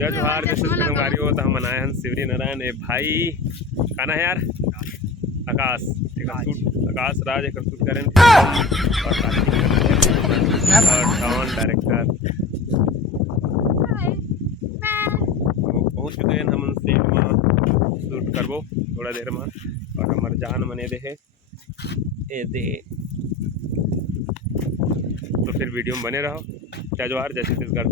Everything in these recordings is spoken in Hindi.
जय जोहार जैसे कदमगारी हो तो हम मनाए हैं शिवरी नारायण ए भाई खाना है यार आकाश एक सूट आकाश राज एक सूट करें और डॉन डायरेक्टर पहुँच चुके हैं हम सीट में शूट करबो थोड़ा देर में और हमारे जान मने दे है ए दे तो फिर वीडियो में बने रहो। जय जोहार जय छत्तीसगढ़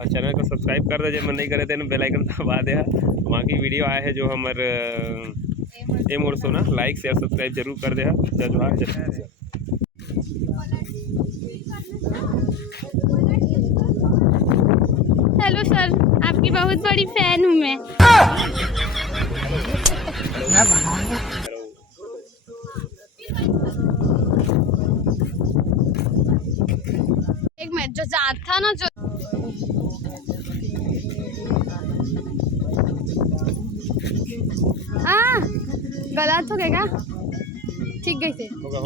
और चैनल को सब्सक्राइब कर दे जब मन नहीं करे थे बेल आइकन दबा दे। वहाँ की वीडियो आए है जो हमारे एम और सोना लाइक शेयर सब्सक्राइब जरूर कर दे। जय जोहार जय छत्तीसगढ़। हेलो सर, आपकी बहुत बड़ी फैन हूँ मैं। एक मिनट जो जात था ना जो गलत हो गया क्या? ठीक गई थे होगा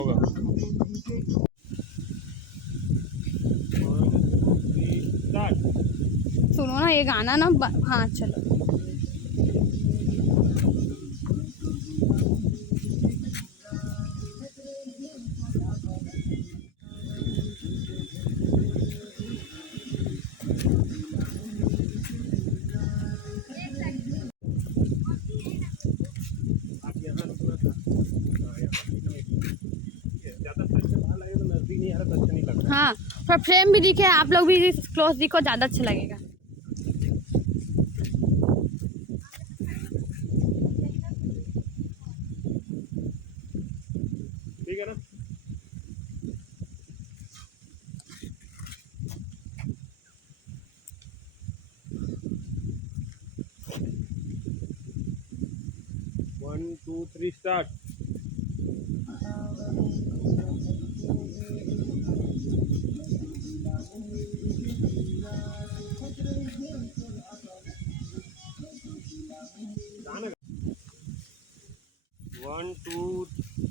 सुनो ना ये गाना ना हाँ चलो। हाँ पर फ्रेम भी दिखे, आप लोग भी क्लोज दिखो, ज़्यादा अच्छा लगेगा। ठीक है ना। One two three start. One two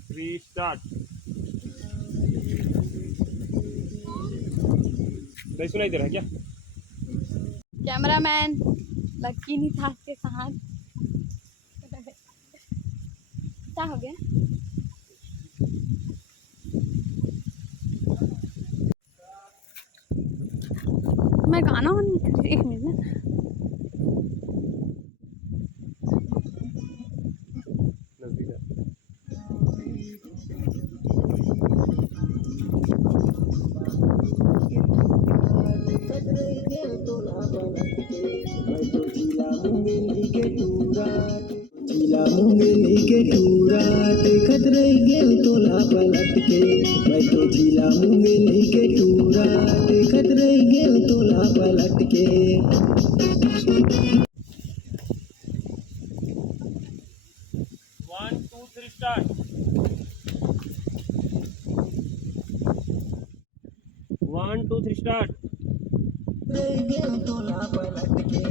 three start. नहीं सुनाई दे रहा है क्या? कैमरामैन लकी नहीं था के साथ। क्या हो गया? मैं गाना ऑन नहीं कर रही, एक मिनट ना। जिला मुंगेली के टूरा देखत रह गेल तोला पलट के। मैं तो जिला मुंगेली के टूरा देखत रह गेल तोला पलट के। 1 2 3 स्टार्ट। 1 2 3 स्टार्ट। रह गेल तोला पलट के।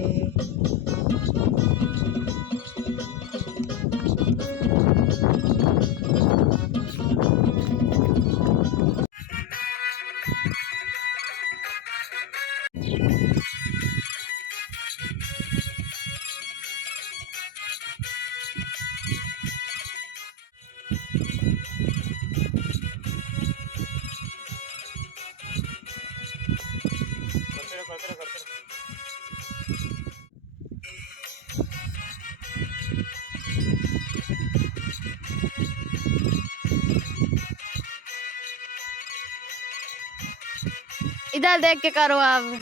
इधर देख के करो अब।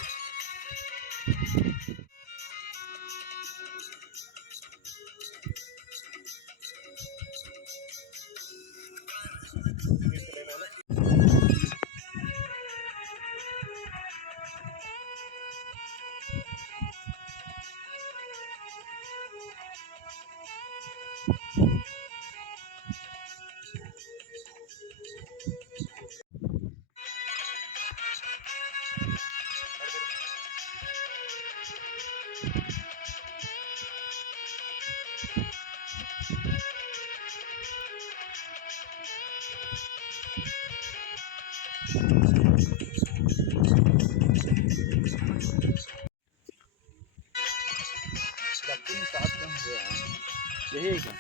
यही है क्या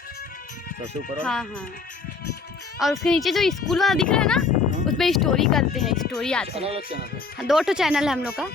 सबसे ऊपर वाला? हाँ हाँ। और उसके नीचे जो स्कूल वाला दिख रहा है ना, उसमें स्टोरी करते हैं, स्टोरी आते अलग हैं। अलग चैनल है। हाँ, 2 चैनल है हम लोग का। हाँ।